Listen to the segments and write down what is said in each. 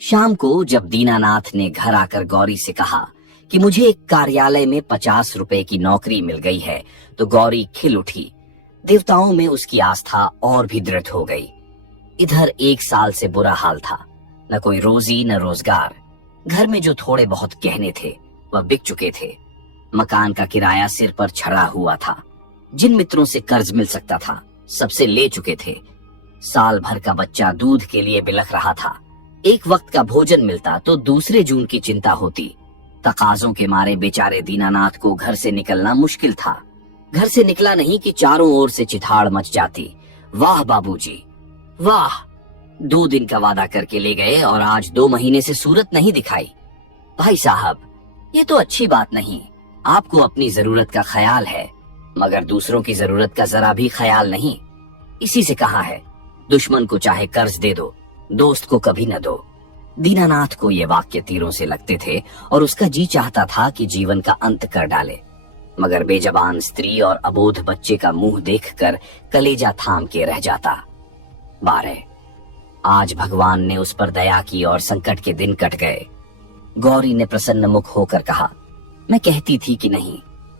शाम को जब दीनानाथ ने घर आकर गौरी से कहा कि मुझे एक कार्यालय में 50 रुपए की नौकरी मिल गई है, तो गौरी खिल उठी। देवताओं में उसकी आस्था और भी दृढ़ हो गई। इधर 1 साल से बुरा हाल था, न कोई रोजी न रोजगार। घर में जो थोड़े बहुत गहने थे वह बिक चुके थे। मकान का किराया सिर पर चढ़ा हुआ था। जिन मित्रों से कर्ज मिल सकता था सबसे ले चुके थे। साल भर का बच्चा दूध के लिए बिलख रहा था। एक वक्त का भोजन मिलता तो दूसरे जून की चिंता होती। तकाजों के मारे बेचारे दीनानाथ को घर से निकलना मुश्किल था। घर से निकला नहीं कि चारों ओर से चिथाड़ मच जाती। वाह बाबूजी, वाह! 2 दिन का वादा करके ले गए और आज 2 महीने से सूरत नहीं दिखाई। भाई साहब, ये तो अच्छी बात नहीं। आपको अपनी जरूरत का ख्याल है, मगर दूसरों की जरूरत का जरा भी ख्याल नहीं। इसी से कहा है, दुश्मन को चाहे कर्ज दे दो, दोस्त को कभी न दो। दीनानाथ को ये वाक्य तीरों से लगते थे और उसका जी चाहता था कि जीवन का अंत कर डाले, मगर बेजबान स्त्री और अबोध बच्चे का मुंह देखकर कलेजा थाम के रह जाता। 12 आज भगवान ने उस पर दया की और संकट के दिन कट गए। गौरी ने प्रसन्न मुख होकर कहा, मैं कहती थी कि नहीं,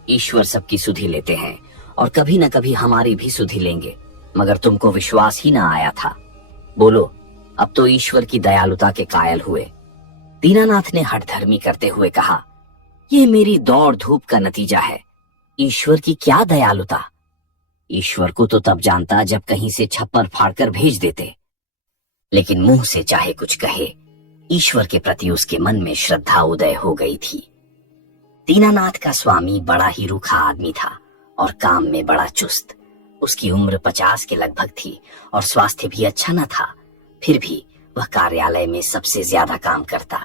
ईश्वर सबकी सुधि लेते हैं और कभी न कभी हमारी भी सुधि लेंगे, मगर तुमको विश्वास ही ना आया था। बोलो, अब तो ईश्वर की दयालुता के कायल हुए। दीनानाथ ने हठधर्मी करते हुए कहा, यह मेरी दौड़ धूप का नतीजा है। ईश्वर की क्या दयालुता? ईश्वर को तो तब जानता जब कहीं से छप्पर फाड़कर भेज देते। लेकिन मुंह से चाहे कुछ कहे, ईश्वर के प्रति उसके मन में श्रद्धा उदय हो गई थी। दीनानाथ का स्वामी बड़ा ही रूखा आदमी था और काम में बड़ा चुस्त। उसकी उम्र 50 के लगभग थी और स्वास्थ्य भी अच्छा न था। फिर भी वह कार्यालय में सबसे ज्यादा काम करता।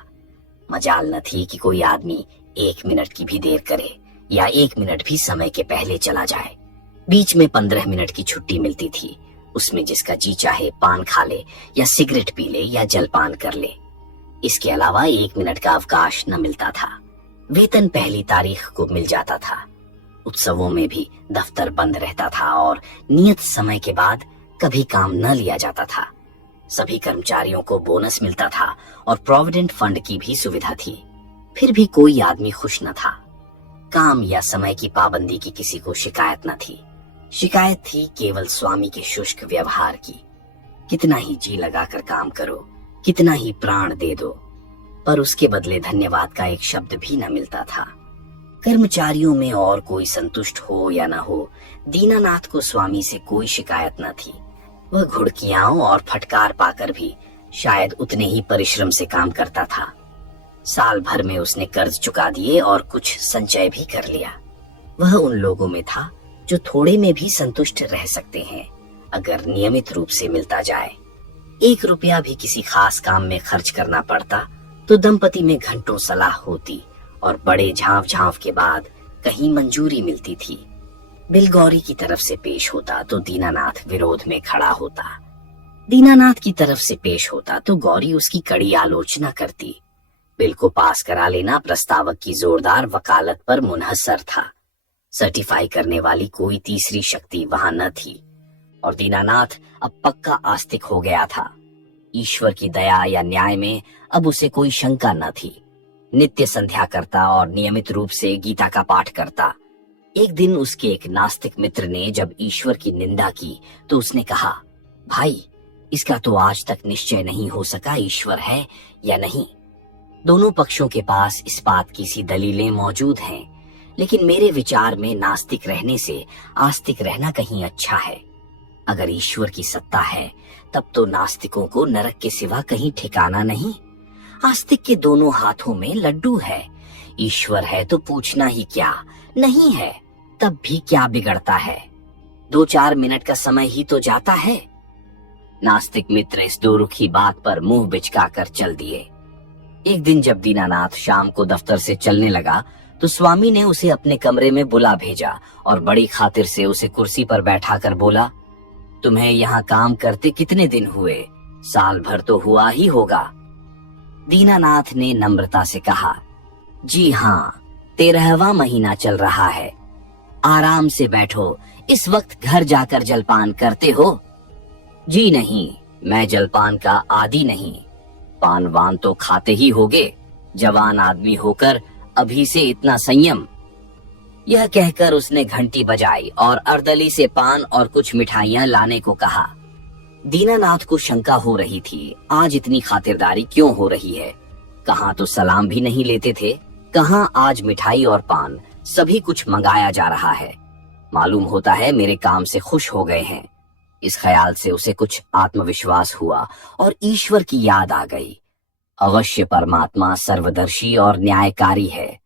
मजाल न थी कि कोई आदमी 1 मिनट की भी देर करे या 1 मिनट भी समय के पहले चला जाए। बीच में 15 मिनट की छुट्टी मिलती थी। उसमें जिसका जी चाहे पान खा ले या सिगरेट पी ले या जलपान कर ले। इसके अलावा 1 मिनट का अवकाश न मिलता था। वेतन पहली तारीख को मिल जाता था। उत्सवों में भी दफ्तर बंद रहता था और नियत समय के बाद कभी काम न लिया जाता था। सभी कर्मचारियों को बोनस मिलता था और प्रोविडेंट फंड की भी सुविधा थी। फिर भी कोई आदमी खुश न था। काम या समय की पाबंदी की किसी को शिकायत न थी। शिकायत थी केवल स्वामी के शुष्क व्यवहार की। कितना ही जी लगाकर काम करो, कितना ही प्राण दे दो, पर उसके बदले धन्यवाद का एक शब्द भी न मिलता था। कर्मचारियों में और कोई संतुष्ट हो या न हो, दीनानाथ को स्वामी से कोई शिकायत न थी। वह घुड़कियां और फटकार पाकर भी शायद उतने ही परिश्रम से काम करता था। साल भर में उसने कर्ज चुका दिए और कुछ संचय भी कर लिया। वह उन लोगों में था जो थोड़े में भी संतुष्ट रह सकते हैं अगर नियमित रूप से मिलता जाए। 1 रुपया भी किसी खास काम में खर्च करना पड़ता तो दंपति में घंटों सलाह होती और बड़े झांव झांव के बाद कहीं मंजूरी मिलती थी। बिल गौरी की तरफ से पेश होता तो दीनानाथ विरोध में खड़ा होता। दीनानाथ की तरफ से पेश होता तो गौरी उसकी कड़ी आलोचना करती। बिल को पास करा लेना प्रस्तावक की जोरदार वकालत पर मुनहसर था। सर्टिफाई करने वाली कोई तीसरी शक्ति वहां न थी और दीनानाथ अब पक्का आस्तिक हो गया था। ईश्वर की दया या न्याय में अब उसे कोई शंका न थी। नित्य संध्या करता और नियमित रूप से गीता का पाठ करता। एक दिन उसके एक नास्तिक मित्र ने जब ईश्वर की निंदा की तो उसने कहा, भाई, इसका तो आज तक निश्चय नहीं हो सका ईश्वर है या नहीं। दोनों पक्षों के पास इस बात की सी दलीलें मौजूद हैं, लेकिन मेरे विचार में नास्तिक रहने से आस्तिक रहना कहीं अच्छा है। अगर ईश्वर की सत्ता है तब तो नास्तिकों को नरक के सिवा कहीं ठिकाना नहीं। आस्तिक के दोनों हाथों में लड्डू है। ईश्वर है तो पूछना ही क्या, नहीं है तब भी क्या बिगड़ता है। 2-4 मिनट का समय ही तो जाता है। नास्तिक मित्र इस दो रुखी बात पर मुंह बिचकाकर चल दिए। एक दिन जब दीनानाथ शाम को दफ्तर से चलने लगा तो स्वामी ने उसे अपने कमरे में बुला भेजा और बड़ी खातिर से उसे कुर्सी पर बैठाकर बोला, तुम्हें यहाँ काम करते कितने दिन हुए? साल भर तो हुआ ही होगा। दीनानाथ ने नम्रता से कहा, जी हाँ, 13वां महीना चल रहा है। आराम से बैठो, इस वक्त घर जाकर जलपान करते हो? जी नहीं, मैं जलपान का आदी नहीं। पान वान तो खाते ही होगे, जवान आदमी होकर अभी से इतना संयम। यह कहकर उसने घंटी बजाई और अर्दली से पान और कुछ मिठाइयां लाने को कहा। दीनानाथ को शंका हो रही थी, आज इतनी खातिरदारी क्यों हो रही है। कहाँ तो सलाम भी नहीं लेते थे, कहाँ आज मिठाई और पान, सभी कुछ मंगाया जा रहा है। मालूम होता है मेरे काम से खुश हो गए हैं। इस ख्याल से उसे कुछ आत्मविश्वास हुआ और ईश्वर की याद आ गई। अवश्य परमात्मा सर्वदर्शी और न्यायकारी है,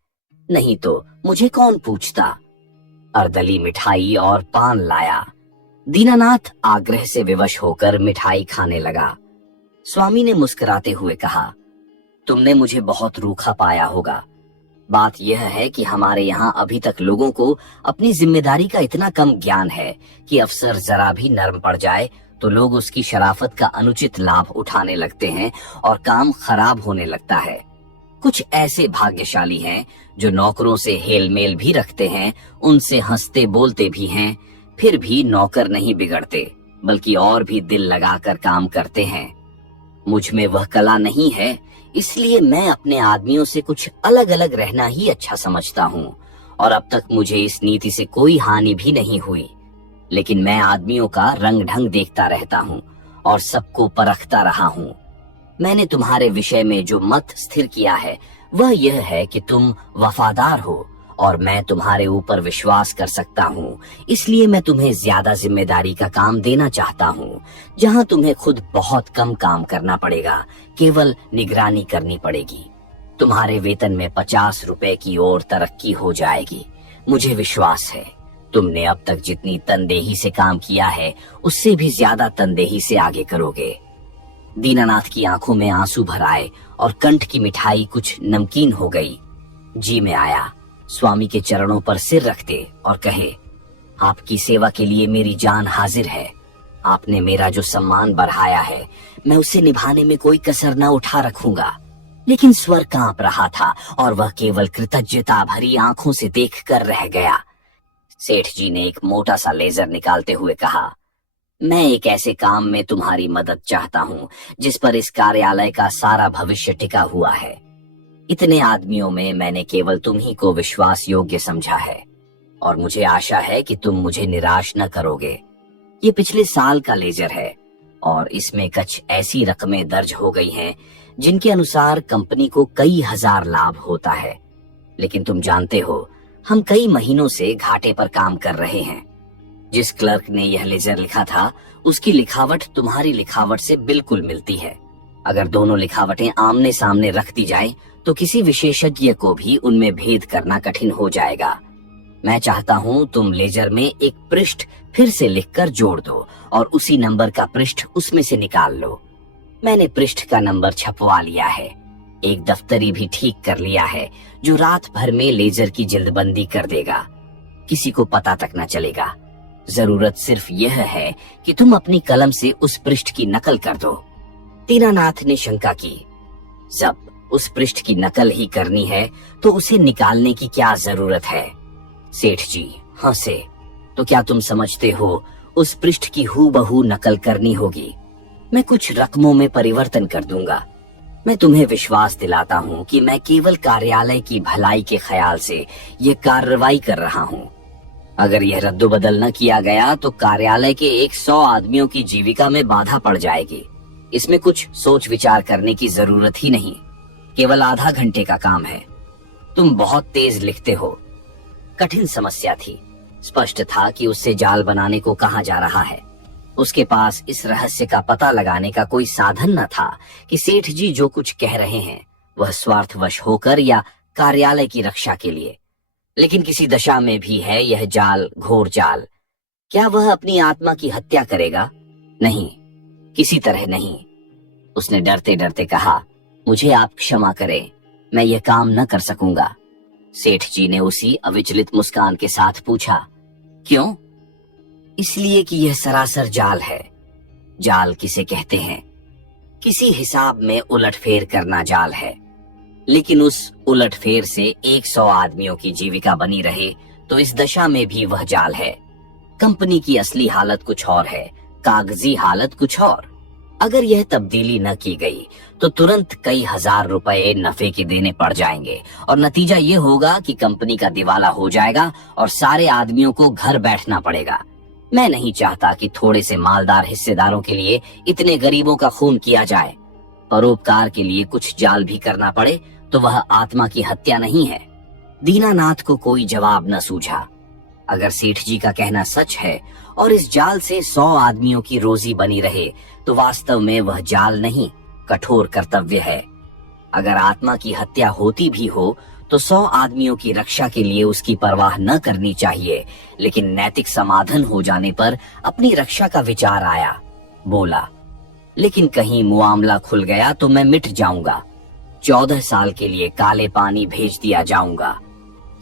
नहीं तो मुझे कौन पूछता। अर्दली मिठाई और पान लाया। दीनानाथ आग्रह से विवश होकर मिठाई खाने लगा। स्वामी ने मुस्कुराते हुए कहा, तुमने मुझे बहुत रूखा पाया होगा। बात यह है कि हमारे यहाँ अभी तक लोगों को अपनी जिम्मेदारी का इतना कम ज्ञान है कि अफसर जरा भी नर्म पड़ जाए तो लोग उसकी शराफत का अनुचित लाभ उठाने लगते हैं और काम खराब होने लगता है। कुछ ऐसे भाग्यशाली हैं जो नौकरों से हेल मेल भी रखते हैं, उनसे हंसते बोलते भी हैं, फिर भी नौकर नहीं बिगड़ते, बल्कि और भी दिल लगाकर काम करते हैं। मुझ में वह कला नहीं है, इसलिए मैं अपने आदमियों से कुछ अलग अलग रहना ही अच्छा समझता हूँ और अब तक मुझे इस नीति से कोई हानि भी नहीं हुई। लेकिन मैं आदमियों का रंग ढंग देखता रहता हूँ और सबको परखता रहा हूँ। मैंने तुम्हारे विषय में जो मत स्थिर किया है वह यह है कि तुम वफादार हो और मैं तुम्हारे ऊपर विश्वास कर सकता हूँ, इसलिए मैं तुम्हें ज्यादा जिम्मेदारी का काम देना चाहता हूँ, जहाँ तुम्हें खुद बहुत कम काम करना पड़ेगा, केवल निगरानी करनी पड़ेगी। तुम्हारे वेतन में 50 रुपए की ओर तरक्की हो जाएगी। मुझे विश्वास है तुमने अब तक जितनी तनदेही से काम किया है उससे भी ज्यादा तनदेही से आगे करोगे। दीनानाथ की आंखों में आंसू भर आए और कंठ की मिठाई कुछ नमकीन हो गई। जी में आया स्वामी के चरणों पर सिर रखते और कहे, आपकी सेवा के लिए मेरी जान हाजिर है। आपने मेरा जो सम्मान बढ़ाया है मैं उसे निभाने में कोई कसर न उठा रखूंगा। लेकिन स्वर कांप रहा था और वह केवल कृतज्ञता भरी आंखों से देखकर रह गया। सेठ जी ने एक मोटा सा लेजर निकालते हुए कहा, मैं एक ऐसे काम में तुम्हारी मदद चाहता हूँ जिस पर इस कार्यालय का सारा भविष्य टिका हुआ है। इतने आदमियों में मैंने केवल तुम ही को विश्वास योग्य समझा है और मुझे आशा है कि तुम मुझे निराश न करोगे। ये पिछले साल का लेजर है और इसमें कुछ ऐसी रकमें दर्ज हो गई हैं जिनके अनुसार कंपनी को कई हजार लाभ होता है। लेकिन तुम जानते हो हम कई महीनों से घाटे पर काम कर रहे हैं। जिस क्लर्क ने यह लेजर लिखा था उसकी लिखावट तुम्हारी लिखावट से बिल्कुल मिलती है। अगर दोनों लिखावटें आमने सामने रख दी जाए तो किसी विशेषज्ञ को भी उनमें भेद करना कठिन हो जाएगा। मैं चाहता हूँ तुम लेजर में एक पृष्ठ फिर से लिखकर जोड़ दो और उसी नंबर का पृष्ठ उसमें से निकाल लो। मैंने पृष्ठ का नंबर छपवा लिया है, एक दफ्तरी भी ठीक कर लिया है जो रात भर में लेजर की जल्दबंदी कर देगा, किसी को पता तक न चलेगा। जरूरत सिर्फ यह है कि तुम अपनी कलम से उस पृष्ठ की नकल कर दो। दीनानाथ ने शंका की, जब उस पृष्ठ की नकल ही करनी है तो उसे निकालने की क्या जरूरत है। सेठ जी हंसे, तो क्या तुम समझते हो उस पृष्ठ की हूबहू नकल करनी होगी? मैं कुछ रकमों में परिवर्तन कर दूंगा। मैं तुम्हें विश्वास दिलाता हूँ कि मैं केवल कार्यालय की भलाई के ख्याल से ये कार्रवाई कर रहा हूँ। अगर यह रद्दोबदल न किया गया तो कार्यालय के 100 आदमियों की जीविका में बाधा पड़ जाएगी। इसमें कुछ सोच विचार करने की जरूरत ही नहीं, केवल आधा घंटे का काम है। तुम बहुत तेज लिखते हो। कठिन समस्या थी। स्पष्ट था कि उससे जाल बनाने को कहा जा रहा है। उसके पास इस रहस्य का पता लगाने का कोई साधन न था कि सेठ जी जो कुछ कह रहे हैं वह स्वार्थवश होकर या कार्यालय की रक्षा के लिए। लेकिन किसी दशा में भी है यह जाल घोर जाल। क्या वह अपनी आत्मा की हत्या करेगा? नहीं, किसी तरह नहीं। उसने डरते डरते कहा, मुझे आप क्षमा करें, मैं यह काम न कर सकूंगा। सेठ जी ने उसी अविचलित मुस्कान के साथ पूछा, क्यों? इसलिए कि यह सरासर जाल है। जाल किसे कहते हैं? किसी हिसाब में उलटफेर करना जाल है। लेकिन उस उलटफेर से 100 आदमियों की जीविका बनी रहे तो इस दशा में भी वह जाल है। कंपनी की असली हालत कुछ और है, कागजी हालत कुछ और। अगर यह तब्दीली न की गई तो तुरंत कई हजार रुपए नफे के देने पड़ जाएंगे और नतीजा ये होगा कि कंपनी का दिवाला हो जाएगा और सारे आदमियों को घर बैठना पड़ेगा। मैं नहीं चाहता कि थोड़े से मालदार हिस्सेदारों के लिए इतने गरीबों का खून किया जाए। परोपकार के लिए कुछ जाल भी करना पड़े तो वह आत्मा की हत्या नहीं है। दीनानाथ को कोई जवाब न सूझा। अगर सेठ जी का कहना सच है और इस जाल से 100 आदमियों की रोजी बनी रहे तो वास्तव में वह जाल नहीं, कठोर कर्तव्य है। अगर आत्मा की हत्या होती भी हो तो 100 आदमियों की रक्षा के लिए उसकी परवाह न करनी चाहिए, लेकिन नैतिक समाधान हो जाने पर अपनी रक्षा का विचार आया। बोला, लेकिन कहीं मुआमला खुल गया तो मैं मिट जाऊंगा। 14 साल के लिए काले पानी भेज दिया जाऊंगा।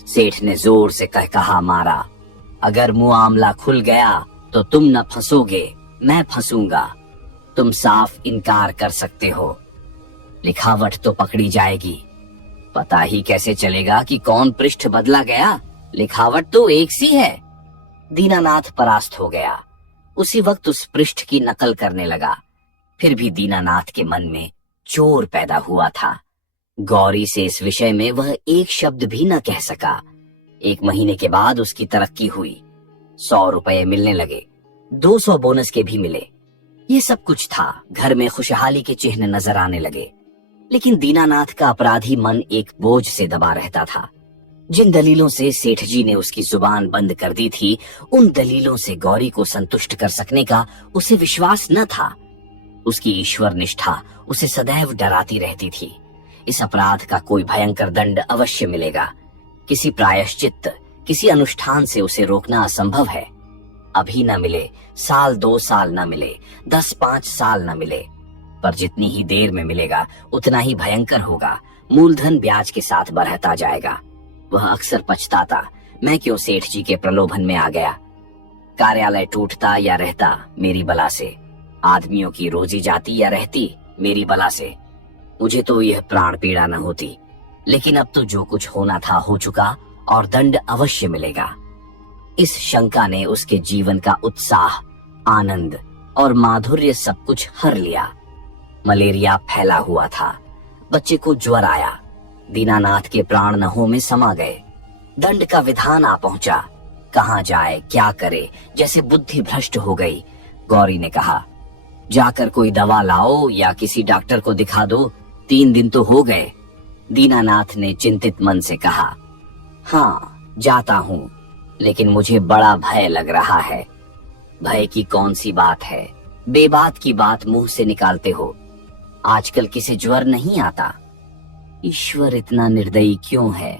सेठ ने जोर से कहा मारा, अगर मुआमला खुल गया तो तुम न फंसोगे, मैं फंसूंगा। तुम साफ इनकार कर सकते हो। लिखावट तो पकड़ी जाएगी। पता ही कैसे चलेगा कि कौन पृष्ठ बदला गया? लिखावट तो एक सी है। दीनानाथ परास्त हो गया। उसी वक्त उस पृष्ठ की नकल करने लगा। फिर भी दीनानाथ के मन में चोर पैदा हुआ था। गौरी से इस विषय में वह एक शब्द भी न कह सका। 1 महीने के बाद उसकी तरक्की हुई। 100 रुपए मिलने लगे, 200 बोनस के भी मिले। ये सब कुछ था। घर में खुशहाली के चिन्ह नजर आने लगे, लेकिन दीनानाथ का अपराधी मन एक बोझ से दबा रहता था। जिन दलीलों से सेठ जी ने उसकी जुबान बंद कर दी थी, उन दलीलों से गौरी को संतुष्ट कर सकने का उसे विश्वास न था। उसकी ईश्वर निष्ठा उसे सदैव डराती रहती थी। इस अपराध का कोई भयंकर दंड अवश्य मिलेगा। किसी प्रायश्चित, किसी अनुष्ठान से उसे रोकना असंभव है। अभी न मिले, साल 2 साल न मिले, 10-5 साल न मिले, पर जितनी ही देर में मिलेगा उतना ही भयंकर होगा। मूलधन ब्याज के साथ बढ़ता जाएगा। वह अक्सर पछताता, मैं क्यों सेठ जी के प्रलोभन में आ गया। कार्यालय टूटता या रहता मेरी बला से, आदमियों की रोजी जाती या रहती मेरी बला से। मुझे तो यह प्राण पीड़ा न होती, लेकिन अब तो जो कुछ होना था हो चुका और दंड अवश्य मिलेगा। इस शंका ने उसके जीवन का उत्साह, आनंद और माधुर्य सब कुछ हर लिया। मलेरिया फैला हुआ था। बच्चे को ज्वर आया। दीनानाथ के प्राण नहों में समा गए। दंड का विधान आ पहुंचा। कहाँ जाए, क्या करे, जैसे बुद्धि भ्रष्ट हो गई। गौरी ने कहा, जाकर कोई दवा लाओ या किसी डॉक्टर को दिखा दो, 3 दिन तो हो गए। दीनानाथ ने चिंतित मन से कहा, हाँ जाता हूँ, लेकिन मुझे बड़ा भय लग रहा है। भय की कौन सी बात है? बेबात की बात मुंह से निकालते हो। आजकल किसे ज्वर नहीं आता। ईश्वर इतना निर्दयी क्यों है?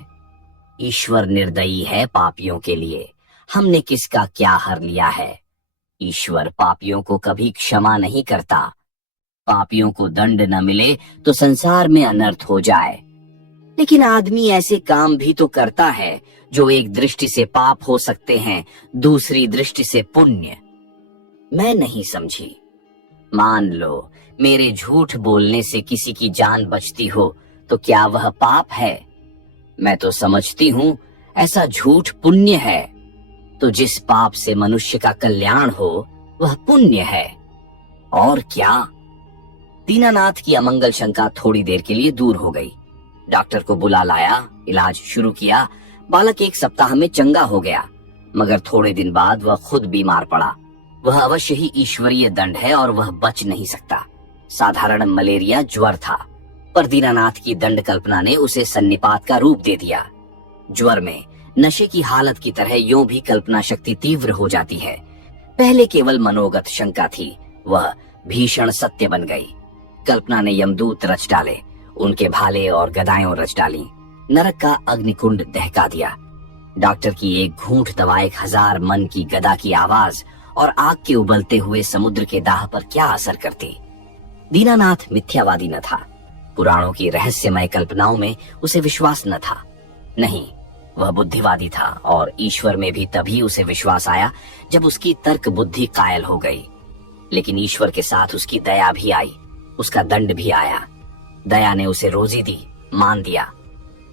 ईश्वर निर्दयी है पापियों के लिए। हमने किसका क्या हर लिया है? ईश्वर पापियों को कभी क्षमा नहीं करता। पापियों को दंड न मिले तो संसार में अनर्थ हो जाए। लेकिन आदमी ऐसे काम भी तो करता है जो एक दृष्टि से पाप हो सकते हैं, दूसरी दृष्टि से पुण्य। मैं नहीं समझी। मान लो मेरे झूठ बोलने से किसी की जान बचती हो तो क्या वह पाप है? मैं तो समझती हूँ ऐसा झूठ पुण्य है। तो जिस पाप से मनुष्य का कल्याण हो वह पुण्य है। और क्या? दीनानाथ की अमंगल शंका थोड़ी देर के लिए दूर हो गई। डॉक्टर को बुला लाया, इलाज शुरू किया। बालक 1 सप्ताह में चंगा हो गया, मगर थोड़े दिन बाद वह खुद बीमार पड़ा। वह अवश्य ही ईश्वरीय दंड है और वह बच नहीं सकता। साधारण मलेरिया ज्वर था, पर दीनानाथ की दंड कल्पना ने उसे सन्निपात का रूप दे दिया। ज्वर में नशे की हालत की तरह यूं भी कल्पना शक्ति तीव्र हो जाती है। पहले केवल मनोगत शंका थी, वह भीषण सत्य बन गई। कल्पना ने यमदूत रच डाले, उनके भाले और गदाएं रच डाली, नरक का अग्निकुंड दहका दिया। डॉक्टर की एक घूंट दवा 1000 मन की गदा की आवाज और आग के उबलते हुए समुद्र के दाह पर क्या असर करती। दीनानाथ मिथ्यावादी न था। पुराणों की रहस्यमय कल्पनाओं में उसे विश्वास न था। नहीं, वह बुद्धिवादी था और ईश्वर में भी तभी उसे विश्वास आया जब उसकी तर्क बुद्धि कायल हो गई। लेकिन ईश्वर के साथ उसकी दया भी आई, उसका दंड भी आया। दया ने उसे रोजी दी, मान दिया।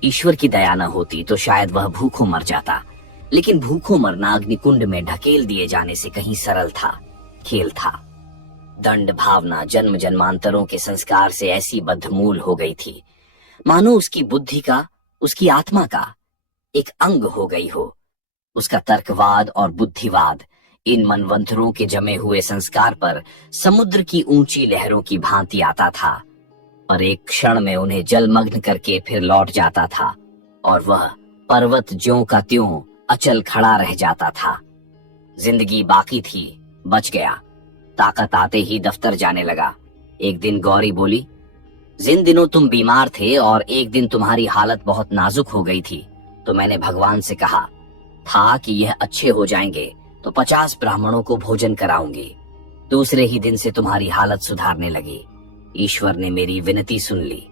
ईश्वर की दया न होती तो शायद वह भूखों मर जाता, लेकिन भूखों मरना अग्निकुंड में ढकेल दिए जाने से कहीं सरल था, खेल था। दंड भावना जन्म जन्मांतरों के संस्कार से ऐसी बद्धमूल हो गई थी, मानो उसकी बुद्धि का, उसकी आत्मा का एक अंग हो गई हो। उसका तर्कवाद और बुद्धिवाद इन मनवंतरों के जमे हुए संस्कार पर समुद्र की ऊंची लहरों की भांति आता था, और एक क्षण में उन्हें जलमग्न करके फिर लौट जाता था, और वह पर्वत ज्यों का त्यों अचल खड़ा रह जाता था। जिंदगी बाकी थी, बच गया। ताकत आते ही दफ्तर जाने लगा। एक दिन गौरी बोली, जिन दिनों तुम बीमार थे और एक दिन तुम्हारी हालत बहुत नाजुक हो गई थी, तो मैंने भगवान से कहा था कि यह अच्छे हो जाएंगे तो 50 ब्राह्मणों को भोजन कराऊंगी। दूसरे ही दिन से तुम्हारी हालत सुधारने लगी। ईश्वर ने मेरी विनती सुन ली।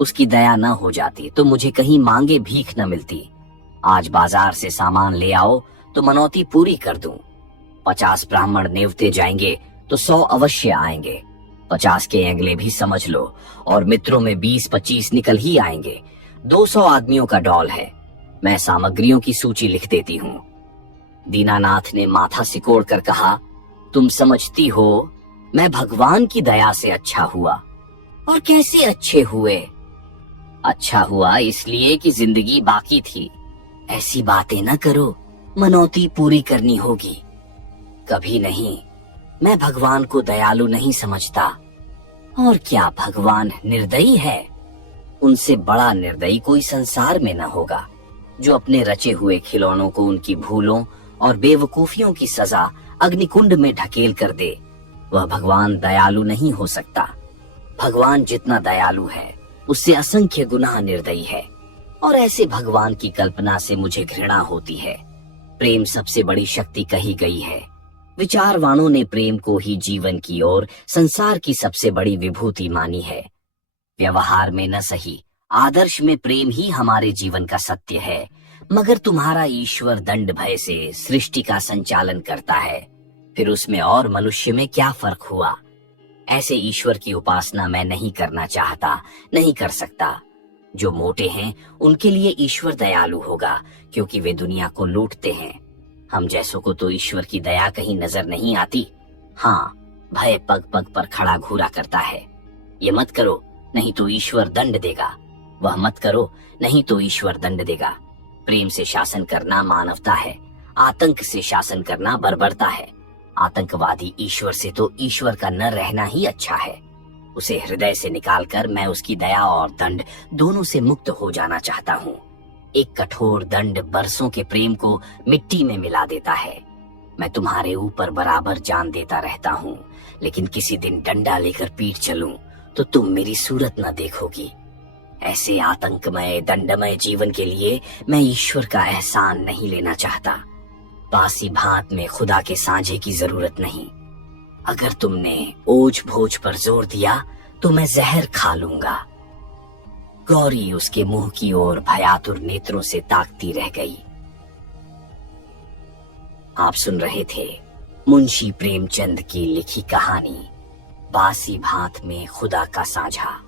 उसकी दया न हो जाती तो मुझे कहीं मांगे भीख न मिलती। आज बाजार से सामान ले आओ तो मनौती पूरी कर दूं। 50 ब्राह्मण नेवते जाएंगे तो 100 अवश्य आएंगे। 50 के अगले भी समझ लो, और मित्रों में 20-25 निकल ही आएंगे। 200 आदमियों का डॉल है। मैं सामग्रियों की सूची लिख देती हूँ। दीनानाथ ने माथा सिकोड़ कर कहा, तुम समझती हो मैं भगवान की दया से अच्छा हुआ। और कैसे अच्छे हुए? अच्छा हुआ इसलिए कि जिंदगी बाकी थी। ऐसी बातें न करो, मनौती पूरी करनी होगी। कभी नहीं, मैं भगवान को दयालु नहीं समझता। और क्या भगवान निर्दयी है? उनसे बड़ा निर्दयी कोई संसार में न होगा, जो अपने रचे हुए खिलौनों को उनकी भूलों और बेवकूफियों की सजा अग्निकुंड में ढकेल कर दे। वह भगवान दयालु नहीं हो सकता। भगवान जितना दयालु है, उससे असंख्य गुना निर्दयी है, और ऐसे भगवान की कल्पना से मुझे घृणा होती है। प्रेम सबसे बड़ी शक्ति कही गई है। विचारवानों ने प्रेम को ही जीवन की और संसार की सबसे बड़ी विभूति मानी है। व्यवहार में न सही, आदर्श में प्रेम ही हमारे जीवन का सत्य है। मगर तुम्हारा ईश्वर दंड भय से सृष्टि का संचालन करता है, फिर उसमें और मनुष्य में क्या फर्क हुआ? ऐसे ईश्वर की उपासना मैं नहीं करना चाहता, नहीं कर सकता। जो मोटे हैं उनके लिए ईश्वर दयालु होगा, क्योंकि वे दुनिया को लूटते हैं। हम जैसों को तो ईश्वर की दया कहीं नजर नहीं आती। हाँ, भय पग पग पर खड़ा घूरा करता है। ये मत करो नहीं तो ईश्वर दंड देगा, वह मत करो नहीं तो ईश्वर दंड देगा। प्रेम से शासन करना मानवता है, आतंक से शासन करना बर्बरता है। आतंकवादी ईश्वर से तो ईश्वर का न रहना ही अच्छा है। उसे हृदय से निकालकर मैं उसकी दया और दंड दोनों से मुक्त हो जाना चाहता हूँ। एक कठोर दंड बरसों के प्रेम को मिट्टी में मिला देता है। मैं तुम्हारे ऊपर बराबर जान देता रहता हूँ, लेकिन किसी दिन डंडा लेकर पीट चलूं तो तुम मेरी सूरत न देखोगी। ऐसे आतंकमय दंडमय जीवन के लिए मैं ईश्वर का एहसान नहीं लेना चाहता। बासी भात में खुदा के सांझे की जरूरत नहीं। अगर तुमने ओझ भोज पर जोर दिया तो मैं जहर खा लूंगा। गौरी उसके मुंह की ओर भयातुर नेत्रों से ताकती रह गई। आप सुन रहे थे मुंशी प्रेमचंद की लिखी कहानी बासी भात में खुदा का साझा।